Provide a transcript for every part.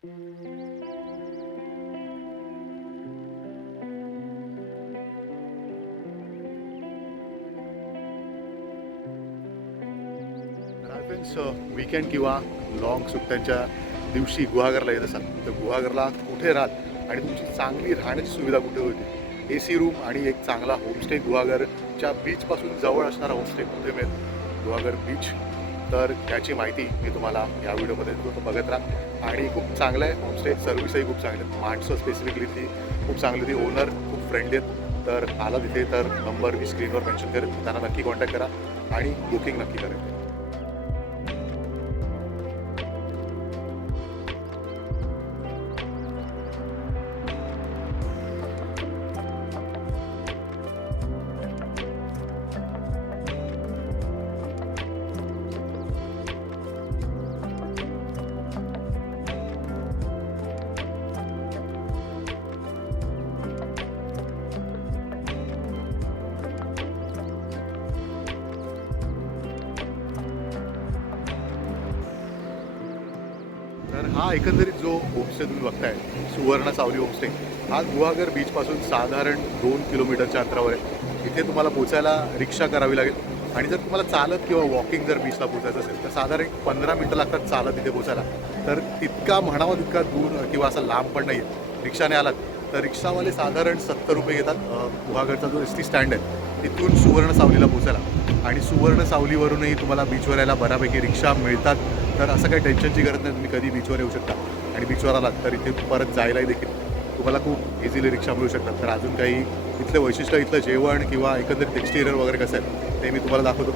Weekend किंवा long सुट्ट्यांच्या दिवशी गुहागरला येत असाल तर गुहागरला कुठे राहाल आणि तुमची चांगली राहण्याची सुविधा कुठे होती, AC रूम आणि एक चांगला होमस्टे गुहागरच्या बीचपासून जवळ असणारा होमस्टे कुठे मिळेल, गुहागर बीच. तर याची माहिती मी तुम्हाला या व्हिडिओमध्ये देतो, तो बघत राहा. आणि खूप चांगलं आहे होमस्टे, सर्व्हिसही खूप चांगली आहेत, माणसं स्पेसिफिकली ती खूप चांगली होती, ओनर खूप फ्रेंडली आहेत. तर आला तिथे तर नंबर मी स्क्रीनवर मेन्शन करेन, त्यांना नक्की कॉन्टॅक्ट करा आणि बुकिंग नक्की करेन. तर हा एकंदरीत जो होमस्टे तुम्ही बघताय, सुवर्ण सावली होमस्टे, हा गुहागर बीचपासून साधारण 2 किलोमीटरच्या अंतरावर आहे. इथे तुम्हाला पोचायला रिक्षा करावी लागेल आणि जर तुम्हाला चालत किंवा वॉकिंग जर बीचला पोचायचं असेल तर साधारण 15 मिनटं लागतात चालत इथे पोचायला. तर तितका म्हणावा तितका दूर किंवा असा लांब पण नाही आहे. रिक्षाने आलात तर रिक्षावाले साधारण 70 रुपये घेतात. गुहागरचा जो SD स्टँड आहे तिथून सुवर्ण सावलीला पोचायला, आणि सुवर्ण सावलीवरूनही तुम्हाला बीचवर यायला बऱ्यापैकी रिक्षा मिळतात. तर असं काही टेन्शनची गरज नाही, तुम्ही कधी बीचवर येऊ शकता आणि बीचवर आलात तर इथे परत जायलाही देखील तुम्हाला खूप इझिली रिक्षा मिळू शकतात. तर अजून काही इथलं वैशिष्ट्य, इथलं जेवण किंवा एकंदरीत एक्सटिरियर वगैरे कसं आहे ते मी तुम्हाला दाखवतो.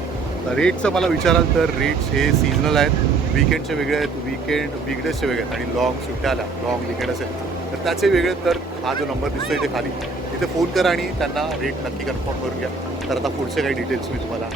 तर रेटचं मला विचाराल तर रेट्स हे सीझनल आहेत, वीकेंडचे वेगळे आहेत, वीकडेजचे वेगळे आहेत, आणि लॉंग सुट्ट्या आल्या, लॉंग वीकेंड असेल तर त्याचे वेगळे. तर हा जो नंबर दिसतो इथे खाली, तिथे फोन करा आणि त्यांना रेट नक्की कन्फर्म करून घ्या. तर आता पुढचे काही डिटेल्स मी तुम्हाला